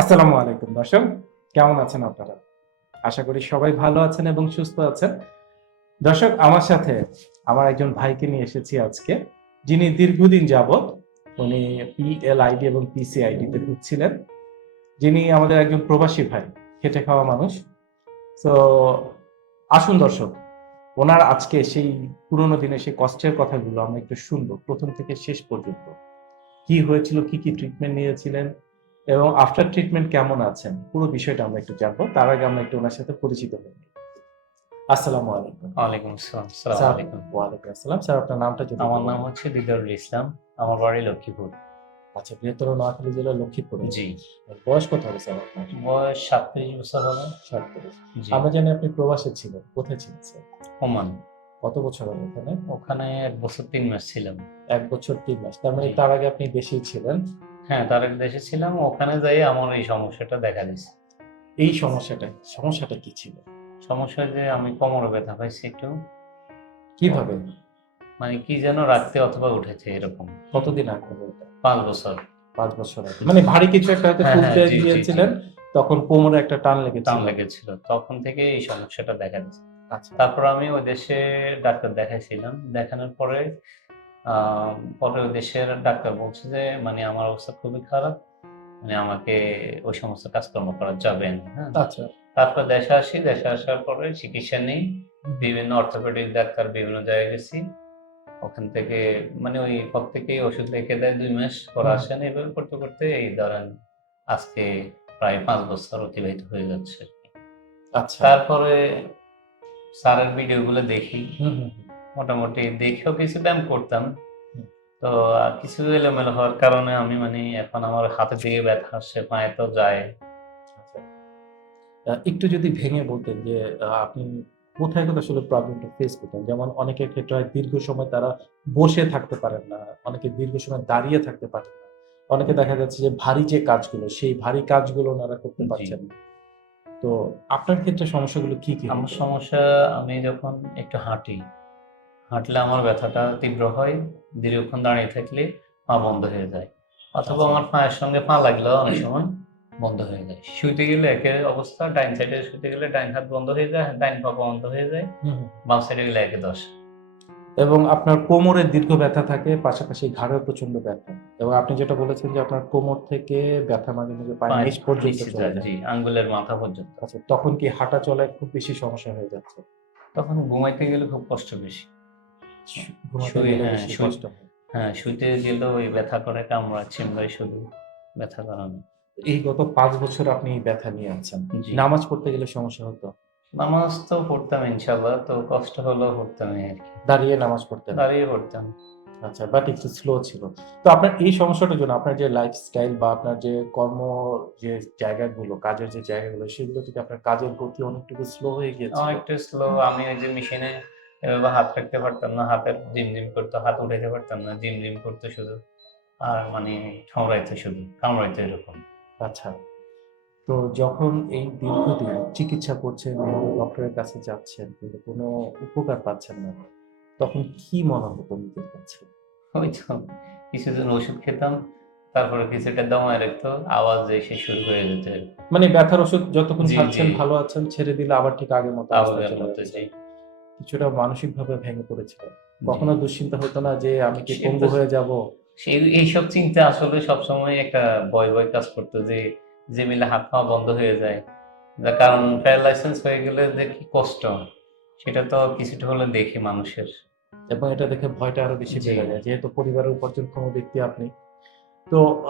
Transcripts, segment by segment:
আসসালামু আলাইকুম দর্শক, কেমন আছেন আপনারা? আশা করি সবাই ভালো আছেন এবং সুস্থ আছেন। দর্শক, আমার সাথে আমার একজন ভাইকে নিয়ে এসেছি আজকে, যিনি দীর্ঘদিন যাবৎ উনি পিএলআইডি এবং পিসিআইডি তে ভুগছিলেন। যিনি আমাদের একজন প্রবাসী ভাই, খেটে খাওয়া মানুষ। তো আসুন দর্শক, ওনার আজকে সেই পুরোনো দিনের সেই কষ্টের কথাগুলো আমরা একটু শুনব, প্রথম থেকে শেষ পর্যন্ত। কি হয়েছিল, কি কি ট্রিটমেন্ট নিয়েছিলেন এবং আফটার ট্রিটমেন্ট কেমন আছেন? পুরো বিষয়টা আমরা একটু জানব। তার আগে আমরা একটু ওনার সাথে পরিচিত হই। আসসালামু আলাইকুম। ওয়ালাইকুম আসসালাম। সালাম স্যার, আলাইকুম। ওয়ালাইকুম আসসালাম। স্যার আপনার নামটা যদি আমার নাম হচ্ছে দিদারুল ইসলাম। আমার বাড়ি লক্ষ্মীপুর। আচ্ছা বৃহত্তর নোয়াখালী জেলার লক্ষ্মীপুরে। জি। বয়স কত হবে স্যার আপনার? বয়স সাতত্রিশ বছর হবে। সাতত্রিশ। আমরা জানি আপনি প্রবাসে ছিলেন। কোথায় ছিলেন স্যার? ওমান। কত বছর হবে ওখানে? ওখানে এক বছর তিন মাস ছিলাম। এক বছর তিন মাস। তার মানে তার আগে আপনি দেশেই ছিলেন। হ্যাঁ তার এক দেশে ছিলাম ওখানে যাই আমার এই সমস্যাটা দেখা দিয়েছে। এই সমস্যাটা সমস্যাটা কি ছিল? সমস্যা যে আমি কোমরে ব্যথা পাইছি একটু। কীভাবে? মানে কি যেন রাখতে অথবা উঠেছে এরকম। কতদিন আগে পাঁচ বছর। পাঁচ বছর আগে। মানে ভারী কিছু একটা হয়তো হ্যাঁ, তুলতে হ্যাঁ। গিয়েছিলেন তখন কোমরে একটা টান লেগে টান লেগেছিল। তখন থেকে এই সমস্যাটা দেখা দিয়েছে। আচ্ছা। তারপর আমি ওই দেশে ডাক্তার দেখাইছিলাম। দেখানোর পরে পরে দেশের ডাক্তার বলছে যে মানে আমার অবস্থা খুবই খারাপ। মানে আমাকে ওই সমস্ত কাজকর্ম করা যাবে না। হ্যাঁ। আচ্ছা। তারপর দেশে আসি। দেশে আসার পরে চিকিৎসা নেই। বিভিন্ন অর্থোপেডিক ডাক্তার বিভিন্ন জায়গায় গেছি। ওখান থেকে মানে ওই পর থেকেই ওষুধ লিখে দেয়। দুই মাস পরে। আসেন। এইভাবে করতে করতে এই ধরেন আজকে প্রায় পাঁচ বছর অতিবাহিত হয়ে যাচ্ছে আচ্ছা। তারপরে স্যারের ভিডিওগুলো দেখি। মোটামুটি দেখেও কিছু ব্যায়াম করতাম। তো কিছু এলোমেলো হওয়ার কারণে আমি মানে এখন আমার হাতে দিকে ব্যথা আসছে পায়ে তো যায়। আচ্ছা। একটু যদি ভেঙে বলতেন যে আপনি কোথায় কোথায় আসলে প্রবলেমটা ফেস করতেন? যেমন অনেকের ক্ষেত্রে হয় দীর্ঘ সময় তারা বসে থাকতে পারেন না অনেকে দীর্ঘ সময় দাঁড়িয়ে থাকতে পারেন না। অনেকে দেখা যাচ্ছে যে ভারী যে কাজগুলো সেই ভারী কাজগুলো ওনারা করতে। পারছেন না। তো আপনার ক্ষেত্রে সমস্যাগুলো কি কি আমার সমস্যা আমি যখন একটু হাঁটি হাঁটলে আমার ব্যথাটা তীব্র হয় দীর্ঘক্ষণ দাঁড়িয়ে থাকলে পা বন্ধ হয়ে যায় অথবা আচ্ছা। আমার পায়ের সঙ্গে পা লাগলেও অনেক সময় বন্ধ হয়ে যায়। শুইতে গেলে একের অবস্থা ডাইন সাইডে শুইতে গেলে ডাইন হাত বন্ধ হয়ে যায় ডাইন পা বন্ধ হয়ে যায়। বাম সাইডে গেলে একে দশ। এবং আপনার কোমরে দীর্ঘ ব্যথা থাকে পাশাপাশি ঘাড়েও প্রচণ্ড ব্যথা। এবং আপনি যেটা বলেছেন যে আপনার কোমর থেকে ব্যথা মাঝে মাঝে পায়ের নিচ পর্যন্ত চলে যায়, আঙ্গুলের মাথা পর্যন্ত। আচ্ছা তখন কি হাঁটা চলায় খুব বেশি সমস্যা হয়ে যাচ্ছে? তখন ঘুমাইতে গেলে খুব কষ্ট বেশি। শুয়ে, হ্যাঁ, বেশি কষ্ট হ্যাঁ। শুইতে গেলেও ওই ব্যথা করে কামড়া চিমড়াই শুধু ব্যথা কারণে এই গত পাঁচ বছর আপনি ব্যথা নিয়ে আছেন। নামাজ পড়তে গেলে সমস্যা হতো? নামাজ তো পড়তাম ইনশাল্লাহ তো কষ্ট হলেও পড়তামই আর কি। দাঁড়িয়ে নামাজ পড়তেন? দাঁড়িয়ে পড়তাম। আচ্ছা বাট একটু স্লো ছিল। তো আপনার এই সমস্যাটার জন্য আপনার যে লাইফস্টাইল বা আপনার যে কর্ম যে জায়গাগুলো কাজের যে জায়গাগুলো সেগুলো থেকে আপনার কাজের গতি অনেকটুকু স্লো হয়ে গিয়েছে অনেকটা স্লো আমি ওই যে মেশিনে এভাবে হাত রাখতে পারতাম না হাতের জিম জিম করতো হাত উঠাইতে পারতাম না জিম জিম করতো শুধু। আর মানে ঠমরাইতো শুধু কামড়াইতো এরকম। আচ্ছা। তো যখন এই দীর্ঘদিন চিকিৎসা করছেন ডক্টরের কাছে যাচ্ছেন কিন্তু কোনো উপকার পাচ্ছেন না তখন কি মনে হতো নিজের কাছে? ওই তো কিছুদিন ওষুধ খেতাম তারপরে কিছুটা দমায় রাখতো আওয়াজ এসে শুরু হয়ে যেত। মানে ব্যথার ওষুধ যতক্ষণ খাচ্ছেন ভালো আছেন ছেড়ে দিলে আবার ঠিক আগের মতো চলে মতো কিছুটা মানসিক ভাবে ভেঙে পড়েছিল। কখনো দুশ্চিন্তা হতো না যে আমি কি পঙ্গু হয়ে যাব? সেই এইসব চিন্তা আসলে সবসময় একটা ভয় ভয় কাজ করতো যে যে মিলে হাত পা বন্ধ হয়ে যায়। যার কারণ প্যারালাইসেন্স হয়ে গেলে যে কি কষ্ট। সেটা তো কিছুটা হলে দেখি মানুষের। এবং এটা দেখে ভয়টা আরও বেশি। বেড়ে যায় যেহেতু পরিবারের উপার্জনক্ষম ব্যক্তি আপনি। তো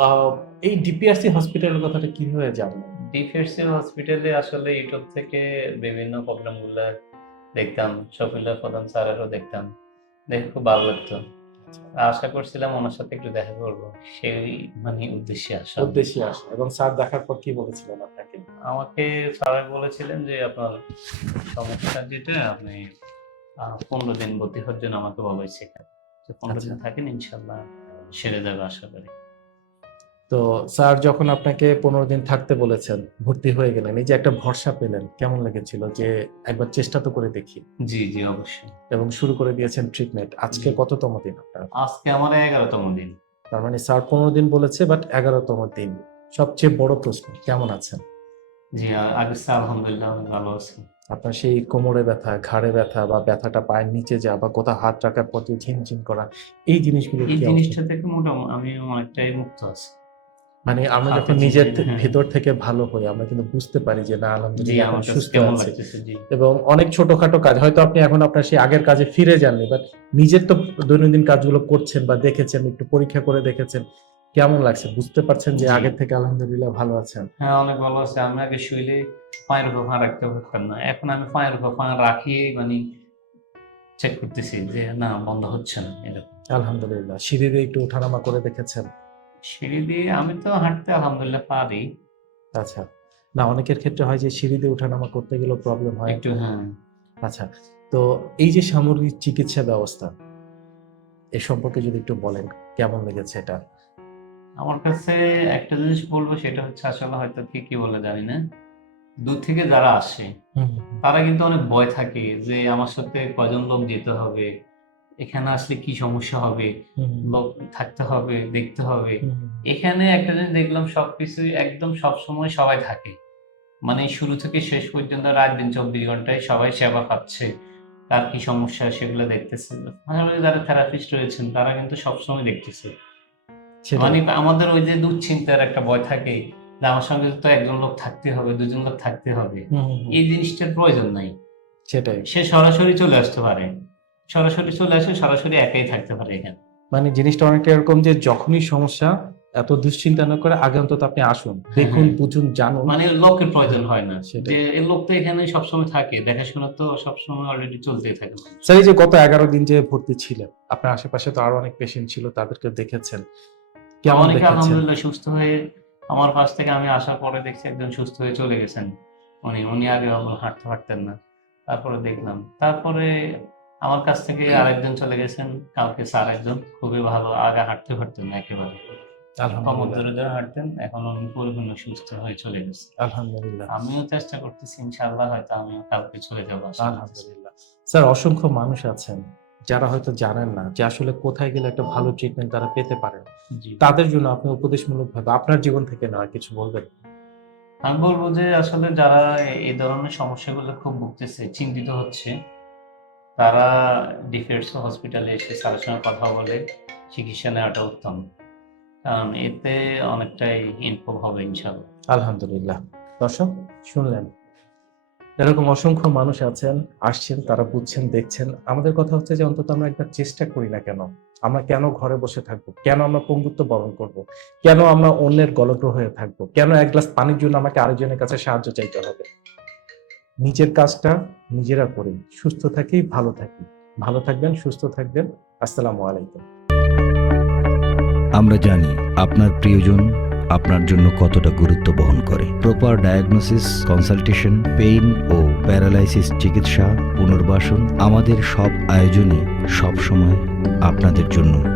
এই ডিপিআরসি হসপিটালের কথাটা কীভাবে জানলেন? ডিফেন্সি হসপিটালে আসলে ইউটিউব থেকে বিভিন্ন প্রোগ্রামগুলা দেখতাম শফিল্লা প্রধান স্যারেরও দেখতাম। দেখে খুব ভালো লাগতো। আশা করছিলাম ওনার সাথে একটু দেখা করব। সেই মানে উদ্দেশ্যে আসা। উদ্দেশ্যে আসা। এবং স্যার দেখার পর কি বলেছিলেন আপনাকে? আমাকে স্যার বলেছিলেন যে আপনার সমস্যা যেটা আপনি পনেরো দিন ভর্তি হওয়ার জন্য আমাকে বলেছে পনেরো দিন আচ্ছা। থাকেন ইনশাল্লাহ সেরে যাবে আশা করি। তো স্যার যখন আপনাকে পনেরো দিন থাকতে বলেছেন ভর্তি হয়ে গেলেন এই যে একটা ভরসা পেলেন কেমন লেগেছিল যে একবার চেষ্টা তো করে দেখি? জি জি অবশ্যই। এবং শুরু করে দিয়েছেন ট্রিটমেন্ট আজকে কততম দিন আপনার? আজকে আমার এগারোতম দিন। তার মানে স্যার পনেরো দিন বলেছে বাট এগারোতম দিন। সবচেয়ে বড় প্রশ্ন কেমন আছেন? জি আগে আলহামদুলিল্লাহ ভালো আছি। আপনার সেই কোমরে ব্যথা ঘাড়ে ব্যথা বা ব্যথাটা পায়ের নিচে যাওয়া বা কোথাও হাত রাখার পথে ঝিনঝিন করা এই জিনিসগুলো এই জিনিসটা থেকে মোটামুটি আমি অনেকটাই মুক্ত আছি। মানে আমরা যখন নিজের হ্যাঁ। ভেতর থেকে ভালো হই আমরা কিন্তু বুঝতে পারি যে না আলহামদুলিল্লাহ সুস্থ আছি। এবং অনেক ছোটখাটো কাজ হয়তো আপনি এখন আপনার সেই আগের কাজে ফিরে যাননি বাট নিজের তো দৈনন্দিন কাজগুলো করছেন বা দেখেছেন একটু পরীক্ষা করে দেখেছেন কেমন লাগছে? বুঝতে পারছেন যে আগের থেকে আলহামদুলিল্লাহ ভালো আছেন? হ্যাঁ অনেক ভালো আছে। আমি আগে শুইলে পায়ের উপর পা রাখতে পারতাম না। এখন আমি পায়ের উপর পা রাখিয়ে মানে চেক করতেছি যে না বন্ধ হচ্ছে না এরকম। আলহামদুলিল্লাহ। সিঁড়ি দিয়ে একটু ওঠানামা করে দেখেছেন। সিঁড়ি দিয়ে আমি তো হাঁটতে আলহামদুলিল্লাহ পারি আচ্ছা। না অনেকের ক্ষেত্রে হয় যে সিঁড়ি দিয়ে ওঠানামা করতে গেলেও প্রবলেম হয়। একটু হ্যাঁ। আচ্ছা তো এই যে সামগ্রিক চিকিৎসা ব্যবস্থা এ সম্পর্কে যদি একটু বলেন কেমন লেগেছে এটা? আমার কাছে একটা জিনিস বলব সেটা হচ্ছে আসলে হয়তো কি কি বলে জানি না। দূর থেকে যারা আসে তারা কিন্তু অনেক ভয় থাকে যে আমার সাথে কয়জন লোক যেতে হবে এখানে আসলে কি সমস্যা হবে? লোক থাকতে হবে দেখতে হবে। এখানে একটা জিনিস দেখলাম সবকিছু একদম সব সময় সবাই থাকে। মানে শুরু থেকে শেষ পর্যন্ত রাত দিন চব্বিশ ঘন্টায় সবাই সেবা পাচ্ছে। তার কি সমস্যা সেগুলো দেখতেছে। পাশাপাশি যারা থেরাপিস্ট রয়েছেন তারা কিন্তু সবসময় দেখতেছে। মানে আমাদের ওই যে দুশ্চিন্তার একটা ভয় থাকে যে আমার সঙ্গে তো একজন লোক থাকতে হবে দুজন লোক থাকতে হবে। এই জিনিসটার প্রয়োজন নাই। সেটাই। সে সরাসরি চলে আসতে পারে। সরাসরি চলে আসে সরাসরি একাই থাকতে পারে এখানে। মানে জিনিসটা অনেকটা এরকম যে যখনই সমস্যা এত দুশ্চিন্তা না করে আগে অন্তত আপনি আসুন দেখুন হ্যাঁ। বুঝুন জানুন। মানে লোকের প্রয়োজন হয় না। সেটাই। যে এই লোক তো এখানে সবসময় থাকে দেখাশোনা তো সবসময় অলরেডি চলতেই থাকে। স্যার এই যে গত এগারো দিন যে ভর্তি ছিলেন আপনার আশেপাশে তো আরও অনেক পেশেন্ট ছিল তাদেরকে দেখেছেন। কেমন আলহামদুলিল্লাহ সুস্থ হয়ে আমার পাশ থেকে আমি আসার পরে দেখছি একজন সুস্থ হয়ে চলে গেছেন। উনি উনি আগে হাঁটতে পারতেন না। তারপরে দেখলাম। তারপরে আমার কাছ থেকে আরেকজন চলে গেছেন কালকে স্যার একজন। খুবই ভালো আগে হাঁটতে পারতেন না একেবারে হাঁটতেন এখন উনি পরিপূর্ণ সুস্থ হয়ে চলে গেছে। আলহামদুলিল্লাহ। আমিও চেষ্টা করতেছি ইনশাআল্লাহ হয়তো আমিও কালকে চলে যাব আলহামদুলিল্লাহ। স্যার অসংখ্য মানুষ আছেন যারা হয়তো জানেন না যে আসলে কোথায় গেলে একটা ভালো ট্রিটমেন্ট তারা পেতে পারেন। তাদের জন্য আপনি উপদেশমূলক ভাবে আপনার জীবন থেকে নয় কিছু বলবেন? আমি বলব যে আসলে যারা এই ধরনের সমস্যাগুলো খুব ভুগতেছে চিন্তিত হচ্ছে তারা ডিফেন্স হসপিটালে এসে স্যারের সঙ্গে কথা বলে, চিকিৎসা নেওয়াটা উত্তম। কারণ এতে অনেকটাই ইনফর্ম হবে ইনশাল্লাহ আলহামদুলিল্লাহ। দর্শক, শুনলেন। এরকম অসংখ্য মানুষ আছেন, আসছেন, তারা বুঝছেন, দেখছেন। আমাদের কথা হচ্ছে যে অন্তত আমরা একবার চেষ্টা করি না কেন? আমরা কেন ঘরে বসে থাকব? কেন আমরা পঙ্গুত্ব বরণ করব? কেন আমরা অন্যের গলগ্র হয়ে থাকব? কেন এক গ্লাস পানির জন্য আমাকে আরেকজনের কাছে সাহায্য চাইতে হবে? নিজের কাজটা নিজেরা করে। সুস্থ থাকি, ভালো থাকি। ভালো থাকবেন, সুস্থ থাকবেন। আসসালামু আলাইকুম। আমরা জানি আপনার প্রিয়জন আপনার জন্য কতটা গুরুত্ব বহন করে। প্রপার ডায়াগনোসিস কনসালটেশন পেইন ও প্যারালাইসিস চিকিৎসা, পুনর্বাসন আমাদের সব আয়োজনে সব সময় আপনাদের জন্য